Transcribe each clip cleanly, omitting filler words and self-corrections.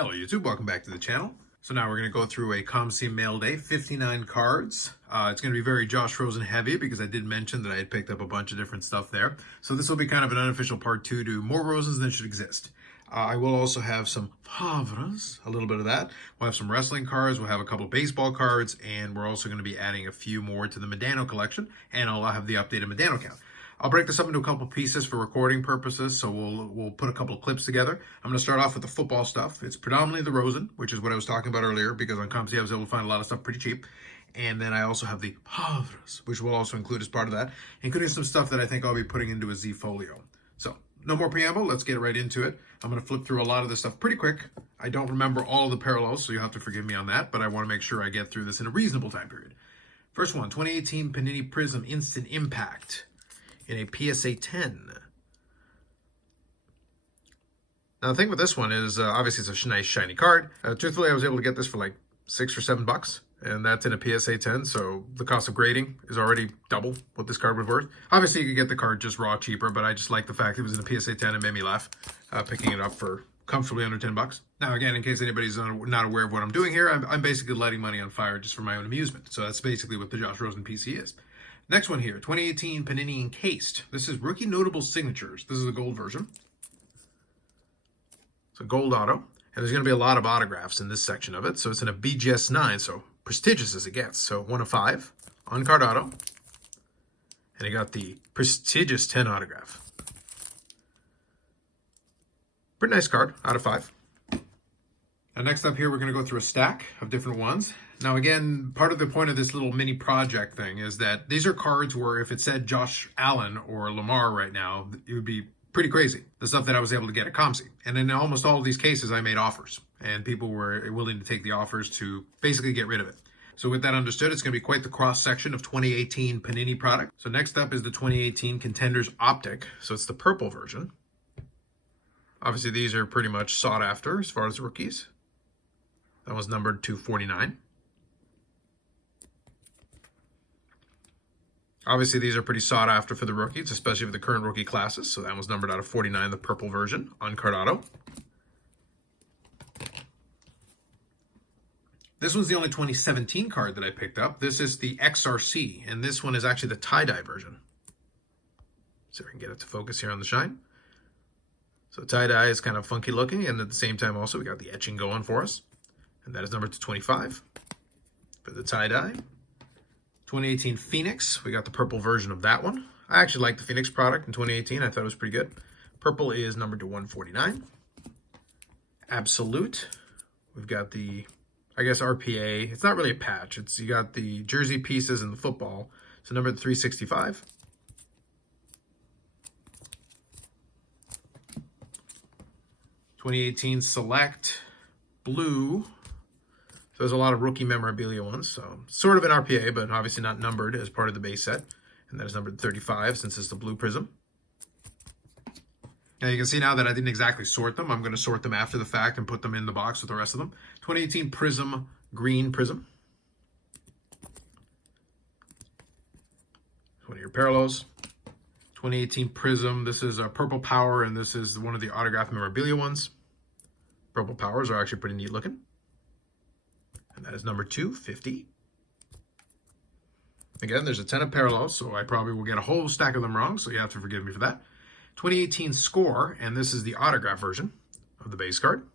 Hello YouTube, welcome back to the channel. So now we're going to go through a COMC Mail day, 59 cards. It's going to be very Josh Rosen heavy because I did mention that I had picked up a bunch of different stuff there. So this will be kind of an unofficial part 2 to more Rosens than should exist. I will also have some Havres, a little bit of that. We'll have some wrestling cards, we'll have a couple of baseball cards, and we're also going to be adding a few more to the Modano collection, and I'll have the updated Modano count. I'll break this up into a couple pieces for recording purposes, so we'll put a couple of clips together. I'm going to start off with the football stuff. It's predominantly the Rosen, which is what I was talking about earlier, because on COMC I was able to find a lot of stuff pretty cheap. And then I also have the Havres, which will also include as part of that, including some stuff that I think I'll be putting into a Z folio. So, no more preamble, let's get right into it. I'm going to flip through a lot of this stuff pretty quick. I don't remember all of the parallels, so you'll have to forgive me on that, but I want to make sure I get through this in a reasonable time period. First one, 2018 Panini Prism Instant Impact in a PSA 10. Now the thing with this one is, obviously it's a nice shiny card. Truthfully, I was able to get this for like $6 or $7, and that's in a PSA 10, so the cost of grading is already double what this card was worth. Obviously, you could get the card just raw cheaper, but I just like the fact it was in a PSA 10. It made me laugh, picking it up for comfortably under $10. Now, again, in case anybody's not aware of what I'm doing here, I'm basically lighting money on fire just for my own amusement. So that's basically what the Josh Rosen PC is. Next one here, 2018 Panini Encased. This is Rookie Notable Signatures. This is the gold version. It's a gold auto. And there's going to be a lot of autographs in this section of it. So it's in a BGS 9, so prestigious as it gets. So 1 of 5, on-card auto. And you got the prestigious 10 autograph. Pretty nice card, out of 5. And next up here, we're going to go through a stack of different ones. Now, again, part of the point of this little mini project thing is that these are cards where if it said Josh Allen or Lamar right now, it would be pretty crazy, the stuff that I was able to get at COMC. And in almost all of these cases, I made offers, and people were willing to take the offers to basically get rid of it. So with that understood, it's going to be quite the cross-section of 2018 Panini product. So next up is the 2018 Contenders Optic. So it's the purple version. Obviously, these are pretty much sought after as far as rookies. That was numbered to 49. Obviously, these are pretty sought after for the rookies, especially for the current rookie classes. So that was numbered out of 49, the purple version, on card auto. This one's the only 2017 card that I picked up. This is the XRC, and this one is actually the tie-dye version. So we can get it to focus here on the shine. So tie-dye is kind of funky looking, and at the same time also we got the etching going for us. And that is numbered to 25 for the tie-dye. 2018 Phoenix, we got the purple version of that one. I actually like the Phoenix product in 2018. I thought it was pretty good. Purple is numbered to 149. Absolute, we've got the, I guess, RPA. It's not really a patch. You got the jersey pieces and the football. So numbered to 365. .2018 Select Blue. So there's a lot of rookie memorabilia ones. So sort of an RPA, but obviously not numbered as part of the base set. And that is numbered 35 since it's the blue prism. Now you can see now that I didn't exactly sort them. I'm going to sort them after the fact and put them in the box with the rest of them. 2018 Prism Green Prism. One of your parallels. 2018 Prism. This is a Purple Power, and this is one of the autographed memorabilia ones. Purple Powers are actually pretty neat looking. And that is number 250. Again, there's a ton of parallels, so I probably will get a whole stack of them wrong, so you have to forgive me for that. 2018 Score, and this is the autograph version of the base card.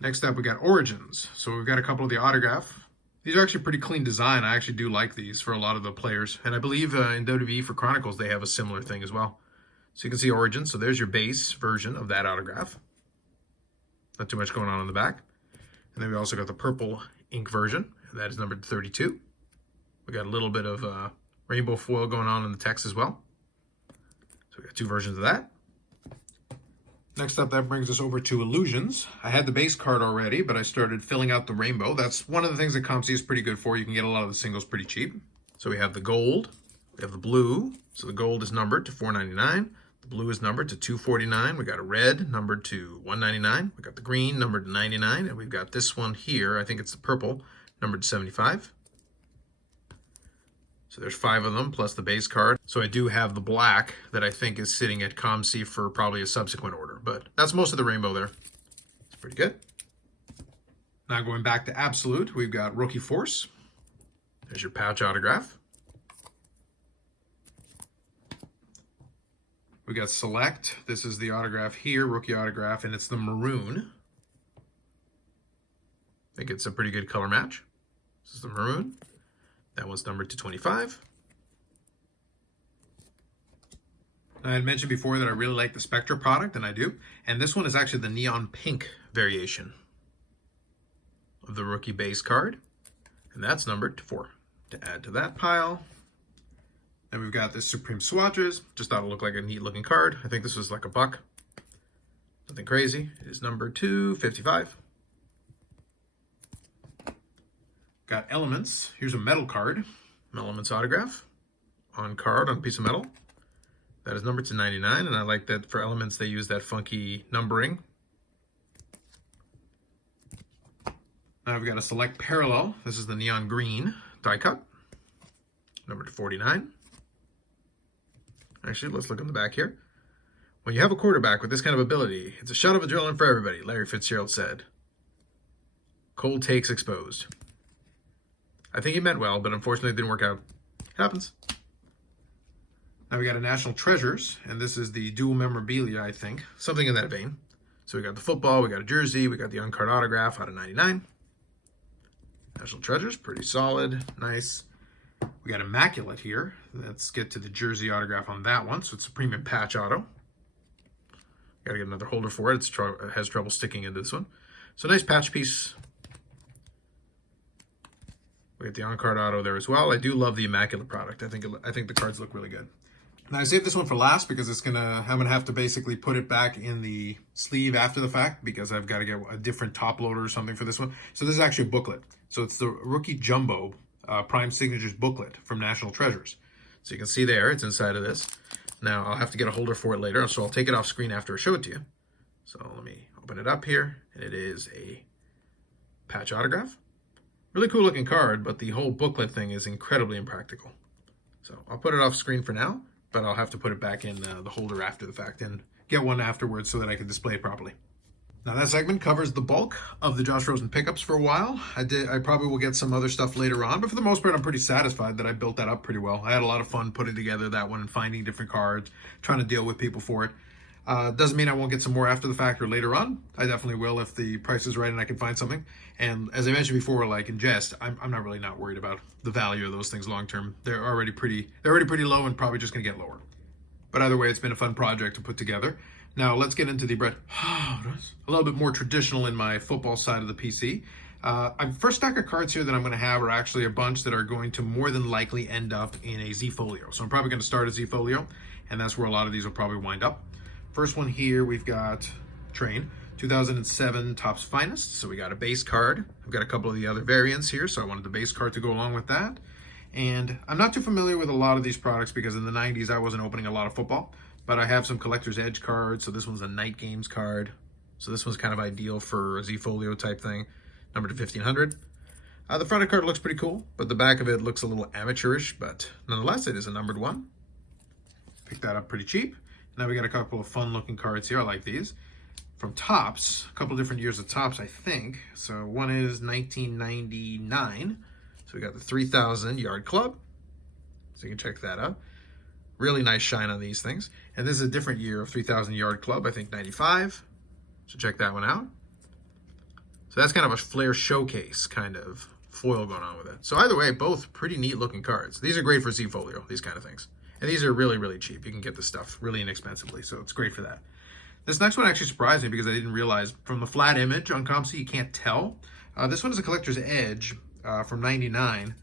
Next up, we got Origins. So we've got a couple of the autograph. These are actually pretty clean design. I actually do like these for a lot of the players. And I believe in WWE for Chronicles, they have a similar thing as well. So you can see Origins. So there's your base version of that autograph. Not too much going on the back. And then we also got the purple ink version. That is numbered 32. We got a little bit of rainbow foil going on in the text as well. So we got 2 versions of that. Next up, that brings us over to Illusions. I had the base card already, but I started filling out the rainbow. That's one of the things that COMC is pretty good for. You can get a lot of the singles pretty cheap. So we have the gold, we have the blue. So the gold is numbered to 499. The blue is numbered to 249. We got a red numbered to 199. We got the green numbered to 99. And we've got this one here, I think it's the purple, numbered to 75. So there's 5 of them plus the base card. So I do have the black that I think is sitting at COMC for probably a subsequent order, but that's most of the rainbow there. It's pretty good. Now going back to Absolute, we've got Rookie Force. There's your patch autograph. We got Select. This is the autograph here, rookie autograph, and it's the maroon. I think it's a pretty good color match. This is the maroon. That one's numbered to 25. I had mentioned before that I really like the Spectra product, and I do. And this one is actually the neon pink variation of the rookie base card. And that's numbered to 4. To add to that pile. Then we've got this Supreme Swatches. Just thought it looked like a neat looking card. I think this was like $1. Nothing crazy. It is numbered to 55. Got Elements. Here's a metal card. Elements autograph. On card, on a piece of metal. That is numbered to 99, and I like that for Elements they use that funky numbering. Now we've got a Select Parallel. This is the neon green die cut. Numbered to 49. Actually, let's look on the back here. When you have a quarterback with this kind of ability, it's a shot of adrenaline for everybody, Larry Fitzgerald said. Cold takes exposed. I think he meant well, but unfortunately it didn't work out. It happens. Now we got a National Treasures, and this is the dual memorabilia, I think. Something in that vein. So we got the football, we got a jersey, we got the on-card autograph out of 99. National Treasures, pretty solid, nice. We got Immaculate here. Let's get to the jersey autograph on that one. So it's a premium patch auto. Got to get another holder for it. It has trouble sticking into this one. So nice patch piece. We got the on-card auto there as well. I do love the Immaculate product. I think the cards look really good. Now I saved this one for last because I'm gonna have to basically put it back in the sleeve after the fact because I've got to get a different top loader or something for this one. So this is actually a booklet. So it's the Rookie Jumbo Prime Signatures booklet from National Treasures. So you can see there, it's inside of this. Now I'll have to get a holder for it later, so I'll take it off screen after I show it to you. So let me open it up here, and it is a patch autograph. Really cool looking card, but the whole booklet thing is incredibly impractical. So I'll put it off screen for now, but I'll have to put it back in the holder after the fact and get one afterwards so that I can display it properly. Now that segment covers the bulk of the Josh Rosen pickups for a while. I probably will get some other stuff later on, but for the most part, I'm pretty satisfied that I built that up pretty well. I had a lot of fun putting together that one and finding different cards, trying to deal with people for it. Doesn't mean I won't get some more after the fact or later on. I definitely will if the price is right and I can find something. And as I mentioned before, like in jest, I'm not really not worried about the value of those things long term. They're already pretty low and probably just gonna get lower. But either way, it's been a fun project to put together. Now let's get into the a little bit more traditional in my football side of the PC. First stack of cards here that I'm going to have are actually a bunch that are going to more than likely end up in a Z Folio. So I'm probably going to start a Z Folio, and that's where a lot of these will probably wind up. First one here, we've got Train, 2007 Topps Finest. So we got a base card. I've got a couple of the other variants here, so I wanted the base card to go along with that. And I'm not too familiar with a lot of these products because in the 90s I wasn't opening a lot of football. But I have some Collector's Edge cards, so this one's a Night Games card. So this one's kind of ideal for a Z Folio type thing, numbered to 1500. The front of the card looks pretty cool, but the back of it looks a little amateurish, but nonetheless, it is a numbered one. Picked that up pretty cheap. Now we got a couple of fun looking cards here. I like these. From Topps, a couple different years of Topps, I think. So one is 1999. So we got the 3000 Yard Club. So you can check that out. Really nice shine on these things. And this is a different year of 3000 Yard Club, I think 95. So check that one out. So that's kind of a Flair Showcase kind of foil going on with it. So either way, both pretty neat looking cards. These are great for Z Folio, these kind of things. And these are really, really cheap. You can get this stuff really inexpensively, so it's great for that. This next one actually surprised me because I didn't realize from the flat image on COMC, you can't tell. This one is a Collector's Edge from 99,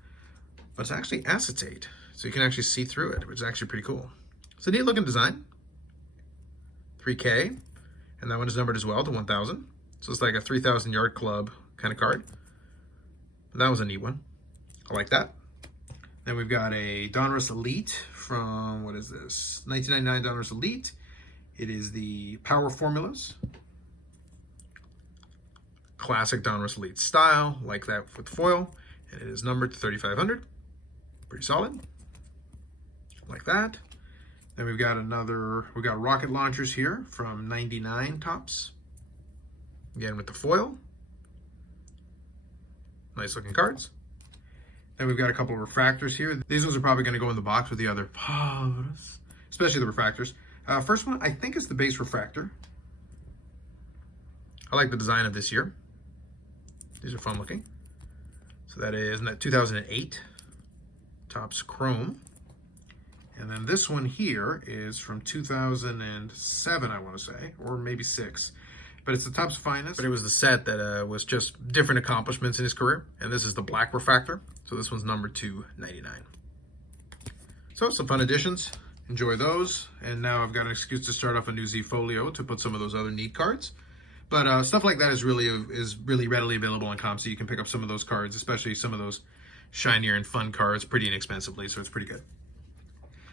but it's actually acetate. So you can actually see through it, which is actually pretty cool. It's a neat looking design. 3K, and that one is numbered as well to 1000. So it's like a 3000 Yard Club kind of card. That was a neat one. I like that. Then we've got a Donruss Elite from, what is this? 1999 Donruss Elite. It is the Power Formulas. Classic Donruss Elite style, like that with foil. And it is numbered to 3500. Pretty solid. like that. Then we got rocket launchers here from 99 tops. Again with the foil. Nice looking cards. Then we've got a couple of refractors here. These ones are probably going to go in the box with the other powders, especially the refractors. First one, I think, is the base refractor. I like the design of this here. These are fun looking. So that is 2008 Topps Chrome. And then this one here is from 2007, I want to say, or maybe 6. But it's the Topps Finest. But it was the set that was just different accomplishments in his career. And this is the black refractor. So this one's number 299. So some fun additions. Enjoy those. And now I've got an excuse to start off a new Z Folio to put some of those other neat cards. But stuff like that is really readily available on COMC. You can pick up some of those cards, especially some of those shinier and fun cards, pretty inexpensively. So it's pretty good.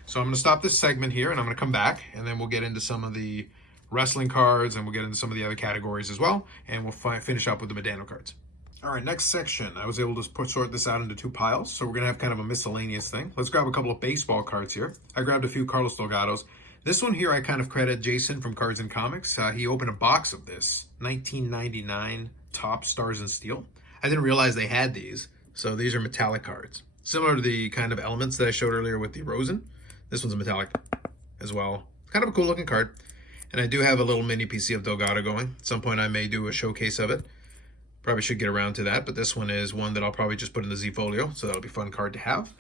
So I'm going to stop this segment here, and I'm going to come back, and then we'll get into some of the wrestling cards, and we'll get into some of the other categories as well, and we'll finish up with the Modano cards. All right, next section. I was able to sort this out into 2 piles, so we're going to have kind of a miscellaneous thing. Let's grab a couple of baseball cards here. I grabbed a few Carlos Delgados. This one here I kind of credit Jason from Cards and Comics. He opened a box of this 1999 Topps Stars and Steel. I didn't realize they had these, so these are metallic cards. Similar to the kind of elements that I showed earlier with the Rosen. This one's a metallic as well. Kind of a cool looking card. And I do have a little mini PC of Delgado going. At some point I may do a showcase of it. Probably should get around to that, but this one is one that I'll probably just put in the Z Folio, so that'll be a fun card to have.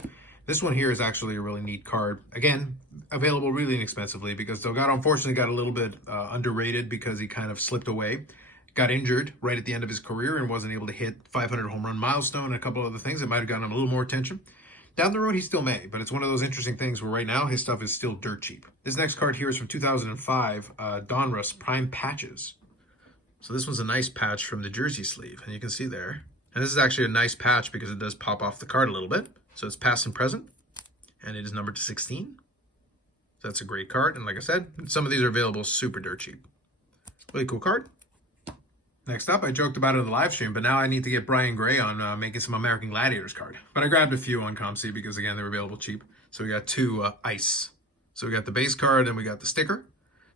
This one here is actually a really neat card. Again, available really inexpensively because Delgado unfortunately got a little bit underrated because he kind of slipped away. Got injured right at the end of his career and wasn't able to hit 500 home run milestone and a couple other things that might have gotten him a little more attention. Down the road, he still may, but it's one of those interesting things where right now his stuff is still dirt cheap. This next card here is from 2005, Donruss Prime Patches. So this one's a nice patch from the jersey sleeve, and you can see there. And this is actually a nice patch because it does pop off the card a little bit. So it's past and present, and it is numbered to 16. So that's a great card, and like I said, some of these are available super dirt cheap. Really cool card. Next up, I joked about it in the live stream, but now I need to get Brian Gray on making some American Gladiators card. But I grabbed a few on COMC because, again, they're available cheap. So we got 2 ice. So we got the base card and we got the sticker.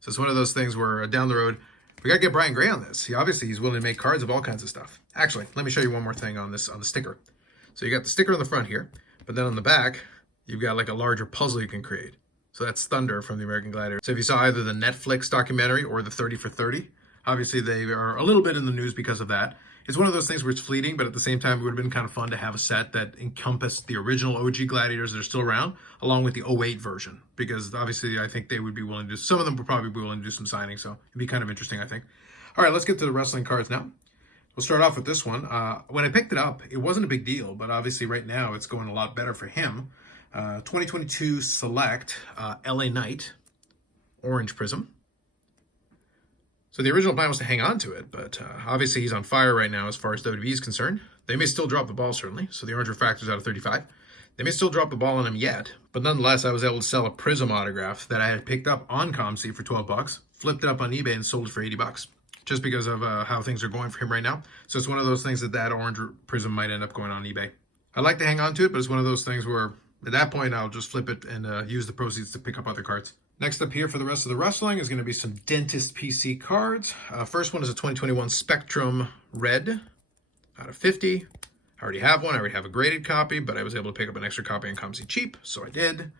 So it's one of those things where down the road, we got to get Brian Gray on this. He's willing to make cards of all kinds of stuff. Actually, let me show you one more thing on the sticker. So you got the sticker on the front here, but then on the back, you've got like a larger puzzle you can create. So that's Thunder from the American Gladiator. So if you saw either the Netflix documentary or the 30 for 30, obviously, they are a little bit in the news because of that. It's one of those things where it's fleeting, but at the same time, it would have been kind of fun to have a set that encompassed the original OG Gladiators that are still around, along with the 08 version. Because obviously, I think they would be willing to do, some of them would probably be willing to do some signings, so it'd be kind of interesting, I think. All right, let's get to the wrestling cards now. We'll start off with this one. When I picked it up, it wasn't a big deal, but obviously right now, it's going a lot better for him. 2022 Select LA Knight Orange Prism. So the original plan was to hang on to it, but obviously he's on fire right now as far as WWE is concerned. They may still drop the ball, certainly. So the orange refractor's out of 35. They may still drop the ball on him yet, but nonetheless, I was able to sell a Prism autograph that I had picked up on COMC for 12 bucks, flipped it up on eBay and sold it for 80 bucks, just because of how things are going for him right now. So it's one of those things that orange Prism might end up going on eBay. I'd like to hang on to it, but it's one of those things where at that point, I'll just flip it and use the proceeds to pick up other cards. Next up here for the rest of the wrestling is going to be some Dentist PC cards. First one is a 2021 Spectrum Red out of 50. I already have one. I already have a graded copy, but I was able to pick up an extra copy on COMC cheap, so I did.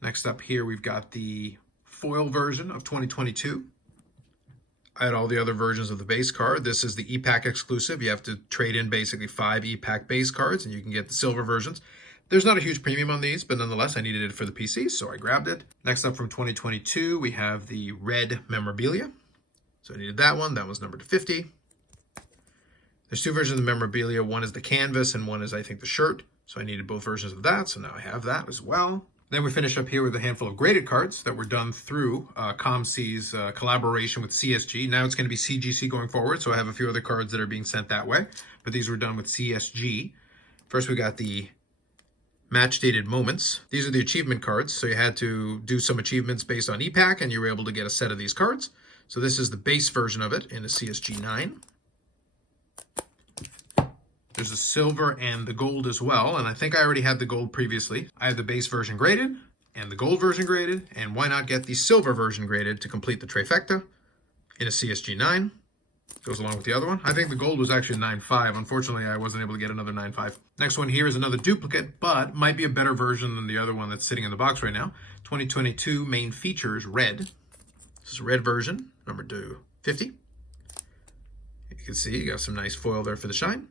Next up here, we've got the foil version of 2022. I had all the other versions of the base card. This is the EPAC exclusive. You have to trade in basically 5 EPAC base cards, and you can get the silver versions. There's not a huge premium on these, but nonetheless, I needed it for the PC, so I grabbed it. Next up from 2022, we have the red memorabilia. So I needed that one. That was numbered to 50. There's 2 versions of the memorabilia. One is the canvas, and one is, I think, the shirt. So I needed both versions of that, so now I have that as well. Then we finish up here with a handful of graded cards that were done through COMC's collaboration with CSG. Now it's going to be CGC going forward, so I have a few other cards that are being sent that way, but these were done with CSG. First, we got the match dated moments. These are the achievement cards, so you had to do some achievements based on EPAC, and you were able to get a set of these cards. So this is the base version of it in a CSG 9. There's the silver and the gold as well, and I think I already had the gold previously. I have the base version graded, and the gold version graded, and why not get the silver version graded to complete the trifecta in a CSG 9. Goes along with the other one. I think the gold was actually 9.5. Unfortunately, I wasn't able to get another 9.5. Next one here is another duplicate, but might be a better version than the other one that's sitting in the box right now. 2022 main features red. This is a red version, number 250. You can see you got some nice foil there for the shine.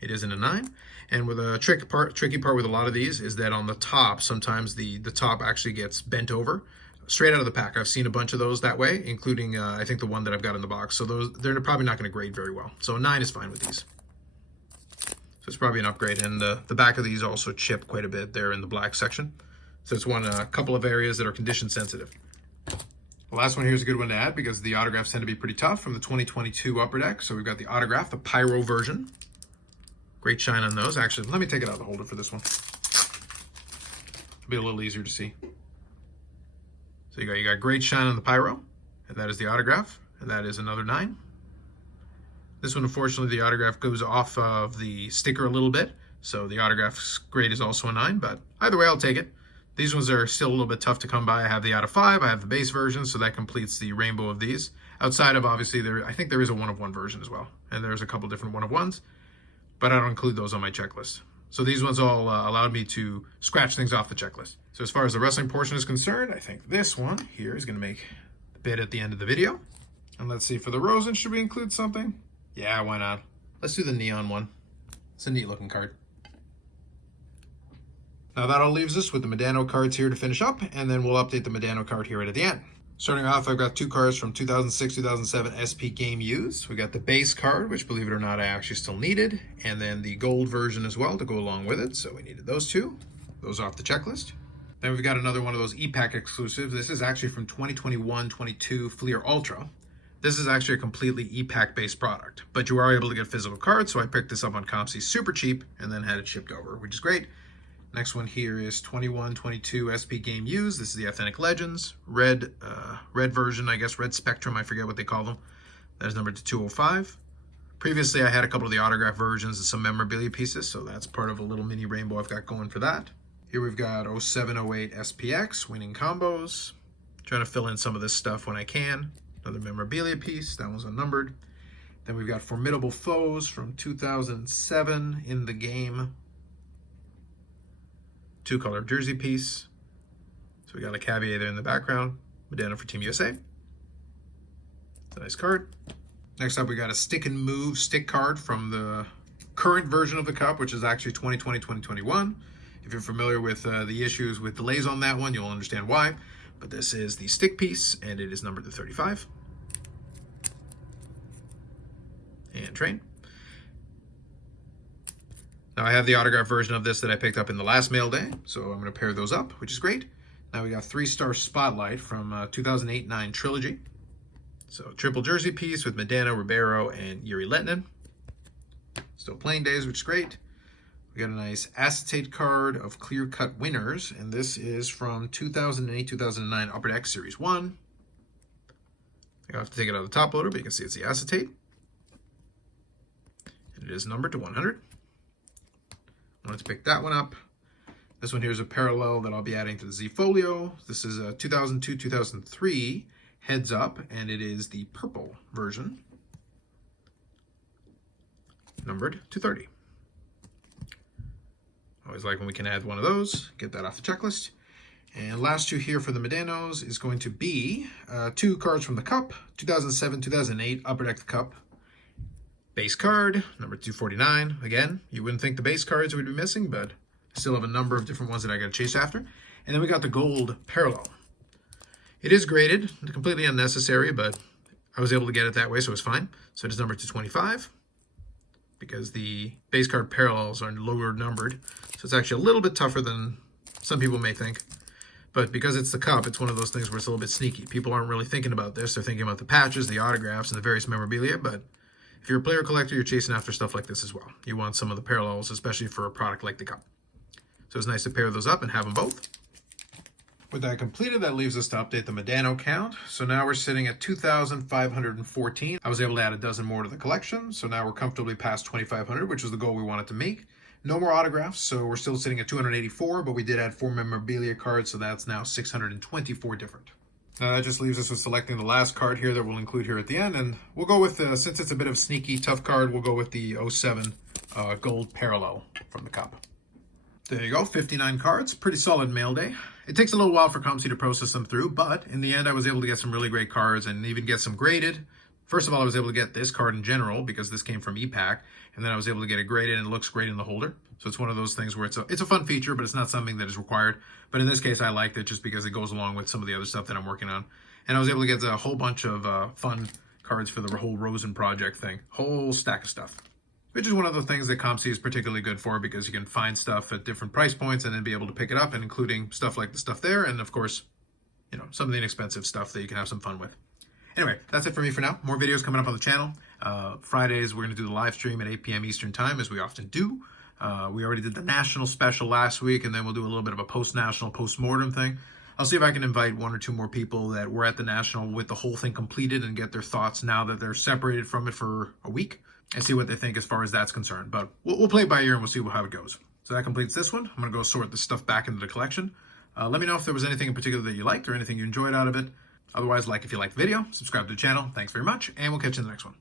It is in a 9. And with a tricky part with a lot of these is that on the top, sometimes the top actually gets bent over. Straight out of the pack. I've seen a bunch of those that way, including I think the one that I've got in the box. So they're probably not going to grade very well. So a 9 is fine with these. So it's probably an upgrade. And the back of these also chip quite a bit there in the black section. So it's a couple of areas that are condition sensitive. The last one here is a good one to add because the autographs tend to be pretty tough from the 2022 Upper Deck. So we've got the autograph, the Pyro version. Great shine on those. Actually, let me take it out of the holder for this one. It'll be a little easier to see. So you got great shine on the Pyro, and that is the autograph, and that is another 9. This one, unfortunately, the autograph goes off of the sticker a little bit, so the autograph's grade is also a 9, but either way, I'll take it. These ones are still a little bit tough to come by. I have the out of 5, I have the base version, so that completes the rainbow of these. Outside of, obviously, I think there is a 1-of-1 version as well, and there's a couple different 1-of-1s, but I don't include those on my checklist. So these ones all allowed me to scratch things off the checklist. So as far as the wrestling portion is concerned, I think this one here is going to make the bid at the end of the video. And let's see, for the Rosen, should we include something? Yeah, why not? Let's do the neon one. It's a neat looking card. Now that all leaves us with the Modano cards here to finish up, and then we'll update the Modano card here right at the end. Starting off, I've got 2 cards from 2006-2007 SP Game Used. We got the base card, which, believe it or not, I actually still needed, and then the gold version as well to go along with it, so we needed those 2. Those off the checklist. Then we've got another one of those e-pack exclusives. This is actually from 2021-22 Fleer Ultra. This is actually a completely e-pack based product, but you are able to get physical cards, so I picked this up on COMC super cheap and then had it shipped over, which is great. Next one here is 21-22 SP Game Used. This is the Authentic Legends. Red version, I guess, Red Spectrum, I forget what they call them. That is numbered to 205. Previously, I had a couple of the autograph versions and some memorabilia pieces, so that's part of a little mini rainbow I've got going for that. Here we've got 07-08 SPX, Winning Combos. Trying to fill in some of this stuff when I can. Another memorabilia piece, that one's unnumbered. Then we've got Formidable Foes from 2007 in the game. 2-color jersey piece. So we got a caveat there in the background. Modano for Team USA. It's a nice card. Next up, we got a Stick and Move stick card from the current version of the cup, which is actually 2020-2021. If you're familiar with the issues with delays on that one, you'll understand why. But this is the stick piece, and it is numbered to 35. And train. Now I have the autograph version of this that I picked up in the last mail day, so I'm going to pair those up, which is great. Now we got 3-star Spotlight from 2008-9 Trilogy. So triple jersey piece with Modano, Ribeiro, and Yuri Letnin. Still playing days, which is great. We got a nice acetate card of clear-cut winners, and this is from 2008-2009 Upper Deck Series 1. I'll have to take it out of the top loader, but you can see it's the acetate. And it is numbered to 100. Let's pick that one up. This one here is a parallel that I'll be adding to the Z Folio. This is a 2002-2003 Heads Up, and it is the purple version, numbered to 30. Always like when we can add one of those, get that off the checklist. And last 2 here for the Modanos is going to be 2 cards from the Cup, 2007-2008 Upper Deck Cup. Base card, number 249. Again, you wouldn't think the base cards would be missing, but I still have a number of different ones that I got to chase after. And then we got the gold parallel. It is graded, completely unnecessary, but I was able to get it that way, so it's fine. So it is numbered to 25 because the base card parallels are lower numbered. So it's actually a little bit tougher than some people may think. But because it's the Cup, it's one of those things where it's a little bit sneaky. People aren't really thinking about this. They're thinking about the patches, the autographs, and the various memorabilia, but if you're a player collector, you're chasing after stuff like this as well. You want some of the parallels, especially for a product like the Cup. So it's nice to pair those up and have them both. With that completed, that leaves us to update the Modano count. So now we're sitting at 2,514. I was able to add a dozen more to the collection. So now we're comfortably past 2,500, which was the goal we wanted to make. No more autographs, so we're still sitting at 284, but we did add 4 memorabilia cards, so that's now 624 different. Now that just leaves us with selecting the last card here that we'll include here at the end, and we'll go with, since it's a bit of a sneaky, tough card, we'll go with the 07 gold parallel from the cup. There you go, 59 cards, pretty solid mail day. It takes a little while for COMC to process them through, but in the end I was able to get some really great cards and even get some graded. First of all, I was able to get this card in general because this came from EPAC, and then I was able to get it graded and it looks great in the holder. So it's one of those things where it's a fun feature, but it's not something that is required. But in this case, I liked it just because it goes along with some of the other stuff that I'm working on. And I was able to get a whole bunch of fun cards for the whole Rosen project thing. Whole stack of stuff. Which is one of the things that COMC is particularly good for because you can find stuff at different price points and then be able to pick it up, and including stuff like the stuff there, and of course, you know, some of the inexpensive stuff that you can have some fun with. Anyway, that's it for me for now. More videos coming up on the channel. Fridays, we're going to do the live stream at 8 p.m. Eastern Time, as we often do. We already did the national special last week, and then we'll do a little bit of a post-national, post-mortem thing. I'll see if I can invite 1 or 2 more people that were at the national with the whole thing completed and get their thoughts now that they're separated from it for a week, and see what they think as far as that's concerned. But we'll play it by ear and we'll see how it goes. So that completes this one. I'm going to go sort this stuff back into the collection. Let me know if there was anything in particular that you liked or anything you enjoyed out of it. Otherwise, like if you liked the video, subscribe to the channel. Thanks very much, and we'll catch you in the next one.